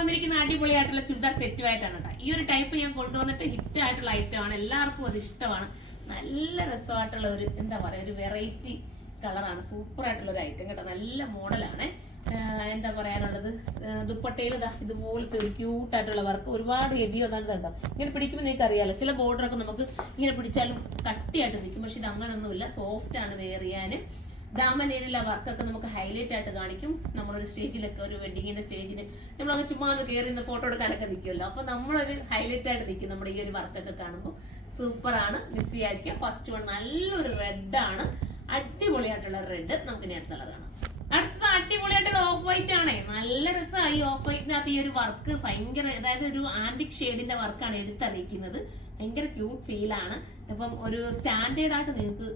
വന്നിരിക്കുന്ന അടിപൊളിയായിട്ടുള്ള ചുരിദാർ സെറ്റുമായിട്ടാണ് കേട്ടോ. ഈ ഒരു ടൈപ്പ് ഞാൻ കൊണ്ടുവന്നിട്ട് ഹിറ്റ് ആയിട്ടുള്ള ഐറ്റം ആണ്, എല്ലാവർക്കും അത് ഇഷ്ടമാണ്. നല്ല രസമായിട്ടുള്ള ഒരു എന്താ പറയാ, ഒരു വെറൈറ്റി കളറാണ്, സൂപ്പർ ആയിട്ടുള്ള ഒരു ഐറ്റം കേട്ടോ. നല്ല മോഡലാണ്. എന്താ പറയാനുള്ളത്, ദുപ്പട്ടയിൽ ഇതുപോലത്തെ ഒരു ക്യൂട്ടായിട്ടുള്ള വർക്ക്, ഒരുപാട് ഹെവി ഒന്നാണ് കേട്ടോ. ഇങ്ങനെ പിടിക്കുമ്പോൾ നിങ്ങൾക്ക് അറിയാലോ, ചില ബോർഡറൊക്കെ നമുക്ക് ഇങ്ങനെ പിടിച്ചാലും കട്ടിയായിട്ട് നിൽക്കും, പക്ഷെ ഇത് അങ്ങനൊന്നുമില്ല, സോഫ്റ്റ് ആണ് വെയർ ചെയ്യാൻ. ദാമനയിലുള്ള വർക്കൊക്കെ നമുക്ക് ഹൈലൈറ്റ് ആയിട്ട് കാണിക്കും. നമ്മളൊരു സ്റ്റേജിലൊക്കെ, ഒരു വെഡിങ്ങിന്റെ സ്റ്റേജിന് നമ്മളങ്ങ് ചുമ്മാ ഒന്ന് കയറി ഫോട്ടോ എടുക്കാനൊക്കെ നിൽക്കുമല്ലോ, അപ്പൊ നമ്മളൊരു ഹൈലൈറ്റ് ആയിട്ട് നിൽക്കും നമ്മുടെ ഈ ഒരു വർക്കൊക്കെ കാണുമ്പോൾ. സൂപ്പർ ആണ്, മിസ് ചെയ്യാതിരിക്കുക. ഫസ്റ്റ് വൺ നല്ലൊരു റെഡ് ആണ്, അടിപൊളിയായിട്ടുള്ള റെഡ്. നമുക്ക് ഇനി അടുത്ത കളർ കാണാം. അടുത്തത് അടിപൊളിയായിട്ടുള്ള ഓഫ് വൈറ്റ് ആണേ, നല്ല രസമായി. ഈ ഓഫ് വൈറ്റിനകത്ത് ഈ ഒരു വർക്ക് ഭയങ്കര, അതായത് ഒരു ആന്റിക് ഷെയ്ഡിന്റെ വർക്കാണ് എടുത്തറിയിക്കുന്നത്. ഭയങ്കര ക്യൂട്ട് ഫീൽ ആണ്. ഇപ്പം ഒരു സ്റ്റാൻഡേർഡ് ആയിട്ട് നിങ്ങൾക്ക്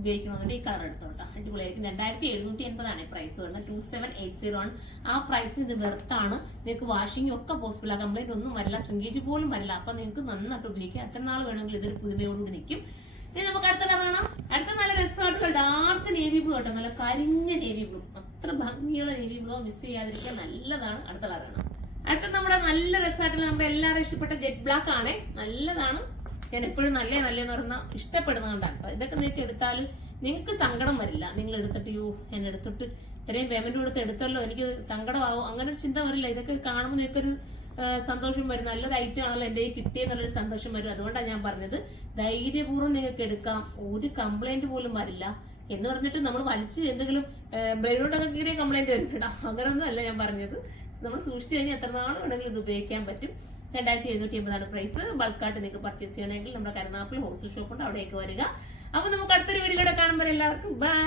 ഉപയോഗിക്കണമെന്നുണ്ട് ഈ കളർ എടുത്തോട്ടോ, അടിപൊളിയായിരിക്കും. 2780 പ്രൈസ് വരുന്നത്. 2780 ആണ് ആ പ്രൈസിന്. ഇത് വെർത്താണ്, നിങ്ങൾക്ക് വാഷിംഗ് ഒക്കെ പോസിബിൾ ആ, കംപ്ലൈന്റ് ഒന്നും വരില്ല, ശ്രിങ്കേജ് പോലും വരില്ല. അപ്പൊ നിങ്ങൾക്ക് നന്നായിട്ട് ഉപയോഗിക്കാം, എത്ര നാൾ വേണമെങ്കിലും ഇതൊരു പുതുമയോടുകൂടി നിൽക്കും. ഇനി നമുക്ക് അടുത്ത കളർ കാണാം. അടുത്ത നല്ല രസമായിട്ടുള്ള ഡാർക്ക് നേവി ബ്ലൂ കേട്ടോ, നല്ല കരിഞ്ഞ നേവി ബ്ലൂ, അത്ര ഭംഗിയുള്ള നേവി ബ്ലൂ, മിസ് ചെയ്യാതിരിക്കാൻ നല്ലതാണ്. അടുത്ത കളർ കാണാം. അടുത്ത നമ്മുടെ നല്ല രസമായിട്ടുള്ള നമ്മുടെ എല്ലാവരും ഇഷ്ടപ്പെട്ട ജെറ്റ് ബ്ലാക്ക് ആണ്, നല്ലതാണ്. ഞാൻ എപ്പോഴും നല്ലതെന്ന് പറഞ്ഞാൽ ഇഷ്ടപ്പെടുന്നതുകൊണ്ടാണ്. ഇതൊക്കെ നിങ്ങൾക്ക് എടുത്താൽ നിങ്ങൾക്ക് സങ്കടം വരില്ല. നിങ്ങൾ എടുത്തിട്ട് ഞാൻ എടുത്തിട്ട് ഇത്രയും പേയ്മെന്റ് കൊടുത്ത് എടുത്തല്ലോ, എനിക്ക് സങ്കടമാവും, അങ്ങനെ ഒരു ചിന്ത വരില്ല. ഇതൊക്കെ കാണുമ്പോൾ നിങ്ങൾക്കൊരു സന്തോഷം വരും. നല്ലൊരു ഐറ്റം ആണല്ലോ എൻ്റെ ഈ കിട്ടിയെന്നുള്ളൊരു സന്തോഷം വരും. അതുകൊണ്ടാണ് ഞാൻ പറഞ്ഞത്, ധൈര്യപൂർവ്വം നിങ്ങൾക്ക് എടുക്കാം, ഒരു കംപ്ലൈന്റ് പോലും വരില്ല. എന്ന് പറഞ്ഞിട്ട് നമ്മൾ വലിച്ച് എന്തെങ്കിലും ബ്രെയിനോടൊക്കെ കീറിയ കംപ്ലൈന്റ് വരും കേട്ടോ, അങ്ങനൊന്നും അല്ല ഞാൻ പറഞ്ഞത്. നമ്മൾ സൂക്ഷിച്ചു കഴിഞ്ഞാൽ എത്ര നാൾ വേണമെങ്കിലും ഇത് ഉപയോഗിക്കാൻ പറ്റും. 2780 പ്രൈസ്. ബൾക്കായിട്ട് നിങ്ങൾക്ക് പർച്ചേസ് ചെയ്യണമെങ്കിൽ നമ്മുടെ കരുനാഗപ്പള്ളി ഹോൾസെയിൽ ഷോപ്പുണ്ട്, അവിടേക്ക് വരിക. അപ്പൊ നമുക്ക് അടുത്തൊരു വീഡിയോയിലൂടെ കാണുമ്പോൾ എല്ലാവർക്കും ബൈ.